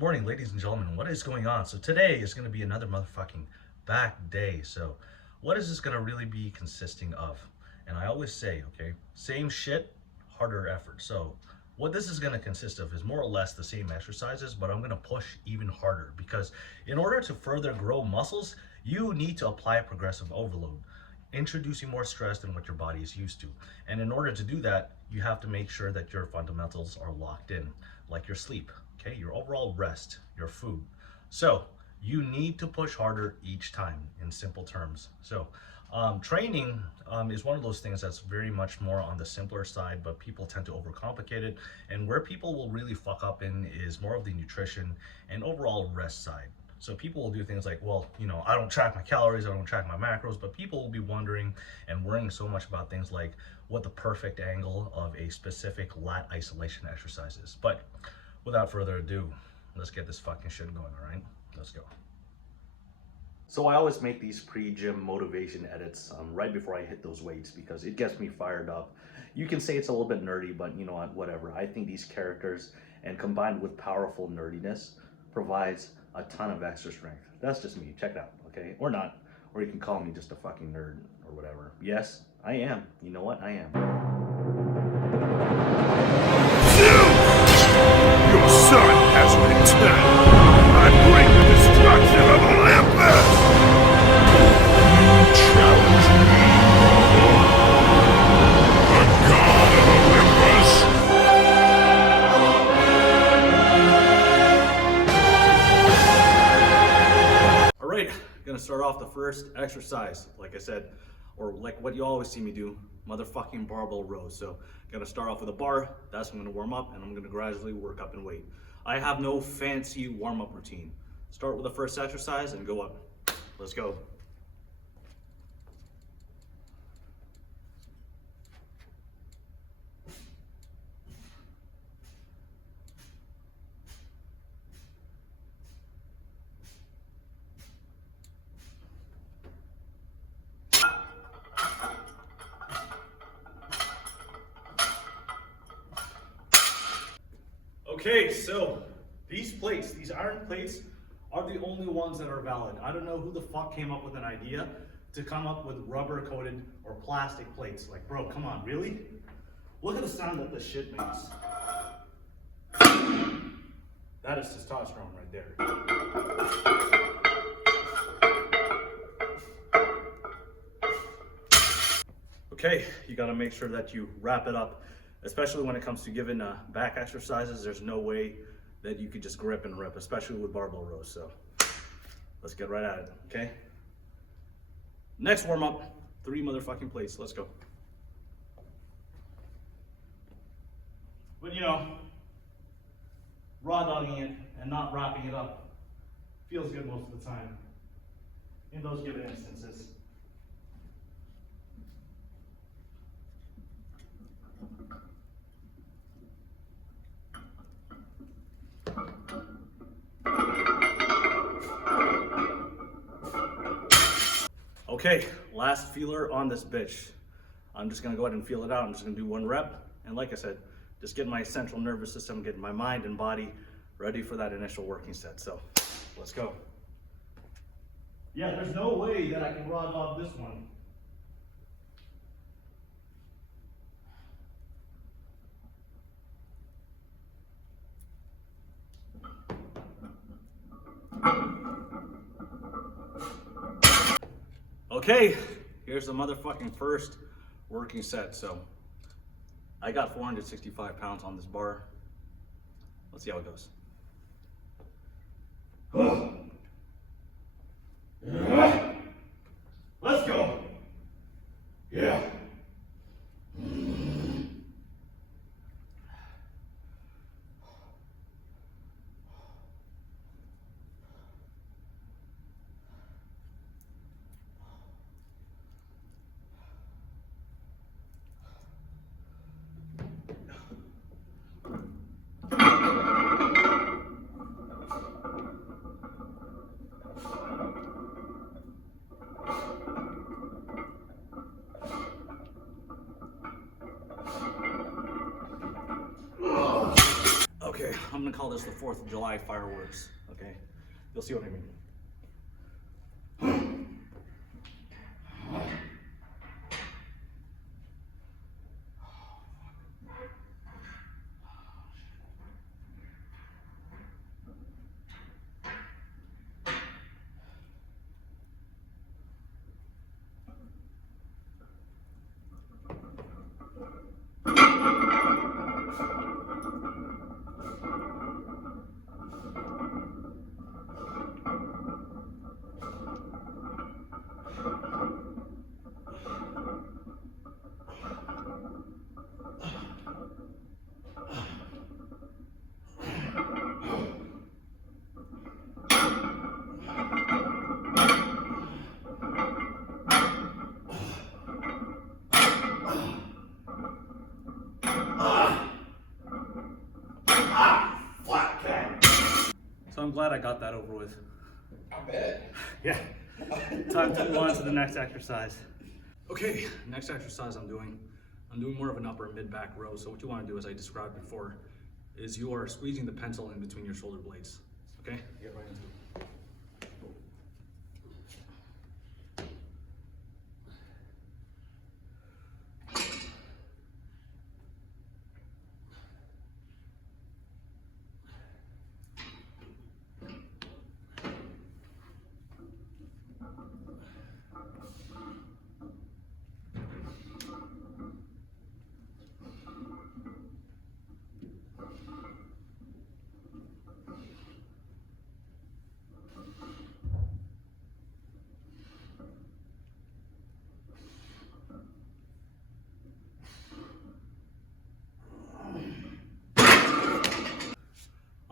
Good morning, ladies and gentlemen. What is going on? So today is going to be another motherfucking back day. So what is this going to really be consisting of? And I always say, okay, same shit, harder effort. So what this is going to consist of is more or less the same exercises, but I'm going to push even harder because in order to further grow muscles, you need to apply progressive overload, introducing more stress than what your body is used to. And in order to do that, you have to make sure that your fundamentals are locked in, like your sleep, okay, your overall rest, your food. So you need to push harder each time, in simple terms. So training is one of those things that's very much more on the simpler side, but people tend to overcomplicate it. And where people will really fuck up in is more of the nutrition and overall rest side. So people will do things like, well, I don't track my calories, I don't track my macros, but people will be wondering and worrying so much about things like what the perfect angle of a specific lat isolation exercise is. But without further ado, let's get this fucking shit going, all right? Let's go. So I always make these pre-gym motivation edits right before I hit those weights because it gets me fired up. You can say it's a little bit nerdy, but you know what, whatever. I think these characters, and combined with powerful nerdiness, provides a ton of extra strength. That's just me, check it out, okay? Or not, or you can call me just a fucking nerd or whatever. Yes, I am. You know what? I am. Your son has returned. I bring the destruction of Olympus. You challenge me, the god of Olympus. All right, gonna start off the first exercise, like I said, or like what you always see me do, motherfucking barbell rows. So gonna start off with a bar, that's when I'm gonna warm up, and I'm gonna gradually work up in weight. I have no fancy warm-up routine. Start with the first exercise and go up. Let's go. Okay, so these plates, these iron plates, are the only ones that are valid. I don't know who the fuck came up with an idea to come up with rubber coated or plastic plates. Like, bro, come on, really? Look at the sound that this shit makes. That is testosterone right there. Okay, you gotta make sure that you wrap it up, especially when it comes to giving back exercises. There's no way that you could just grip and rip, especially with barbell rows. So let's get right at it, okay? Next warm up, 3 motherfucking plates, let's go. But raw dogging it and not wrapping it up feels good most of the time in those given instances. Okay, last feeler on this bitch. I'm just gonna go ahead and feel it out. I'm just gonna do 1 rep. And like I said, just get my central nervous system, get my mind and body ready for that initial working set. So let's go. Yeah, there's no way that I can raw dog this one. Okay, here's the motherfucking first working set. So I got 465 pounds on this bar. Let's see how it goes. Let's go. Yeah. I'm gonna call this the 4th of July fireworks, okay? You'll see what I mean. So I'm glad I got that over with. I bet. Yeah. Time to move on to the next exercise. Okay, next exercise I'm doing more of an upper and mid back row. So what you want to do, as I described before, is you are squeezing the pencil in between your shoulder blades. Okay? Get right into it.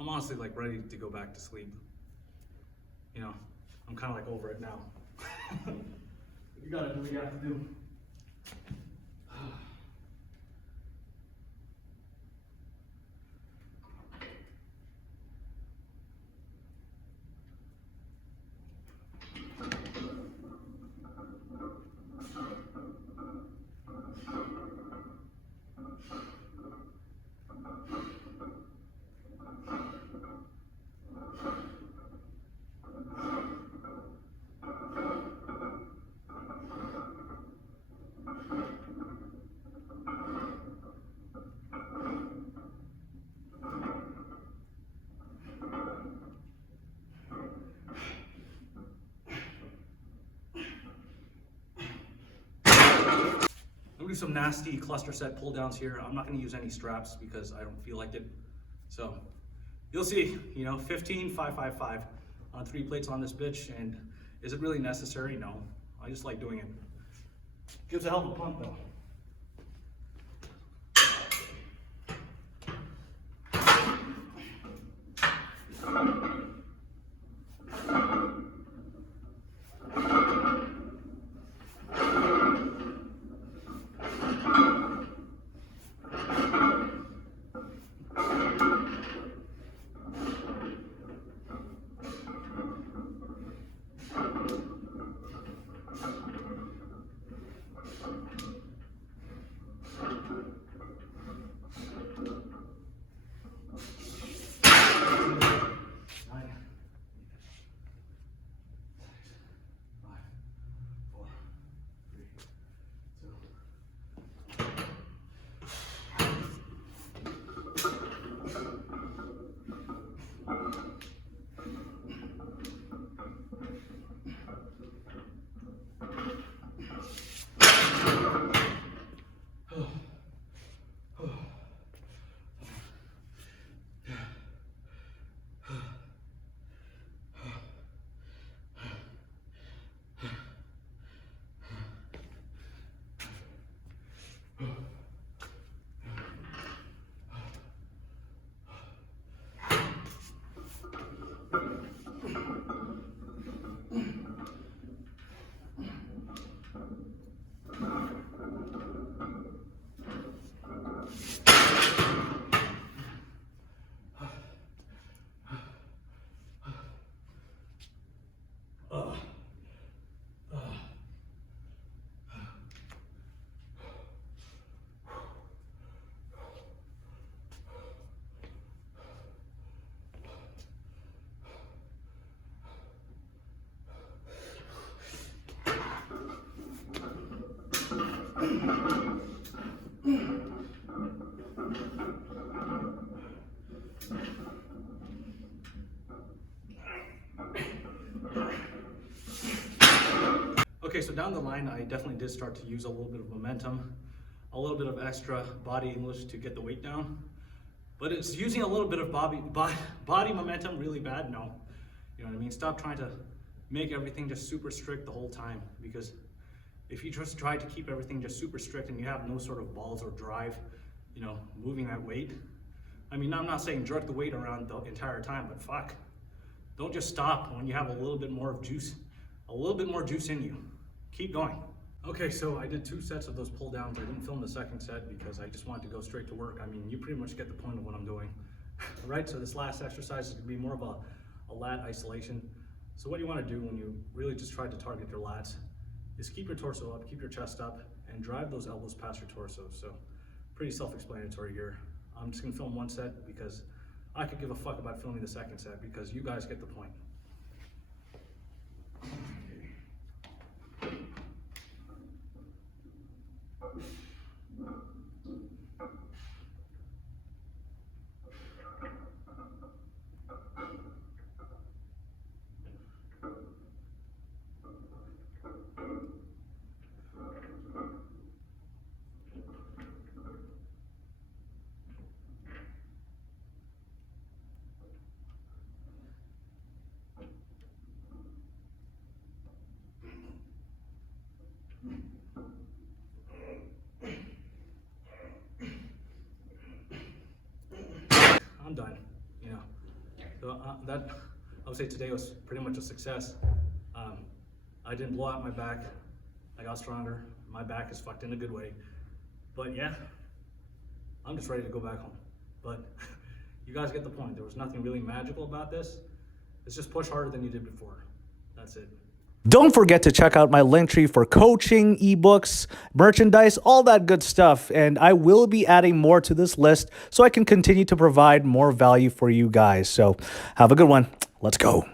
I'm honestly like ready to go back to sleep. You know, I'm kind of like over it now. You gotta do what you have to do. Do some nasty cluster set pull downs here. I'm not going to use any straps because I don't feel like it. So you'll see, you know, 15, 5, 5, 5 on 3 plates on this bitch. And is it really necessary? No. I just like doing it. Gives a hell of a pump though. Okay, so down the line, I definitely did start to use a little bit of momentum, a little bit of extra body English to get the weight down. But it's using a little bit of body momentum really bad? No. You know what I mean? Stop trying to make everything just super strict the whole time, because if you just try to keep everything just super strict and you have no sort of balls or drive, you know, moving that weight. I mean, I'm not saying jerk the weight around the entire time, but fuck. Don't just stop when you have a little bit more of juice, a little bit more juice in you. Keep going. Okay, so I did 2 sets of those pull downs. I didn't film the second set because I just wanted to go straight to work. I mean, you pretty much get the point of what I'm doing. All right, so this last exercise is gonna be more of a lat isolation. So what you wanna do when you really just try to target your lats is keep your torso up, keep your chest up, and drive those elbows past your torso. So pretty self-explanatory here. I'm just gonna film 1 set because I could give a fuck about filming the second set because you guys get the point. I'm done, you know. So that, I would say today was pretty much a success. I didn't blow out my back. I got stronger. My back is fucked in a good way. But yeah, I'm just ready to go back home. But you guys get the point. There was nothing really magical about this. It's just push harder than you did before. That's it. Don't forget to check out my Linktree for coaching, ebooks, merchandise, all that good stuff. And I will be adding more to this list so I can continue to provide more value for you guys. So have a good one. Let's go.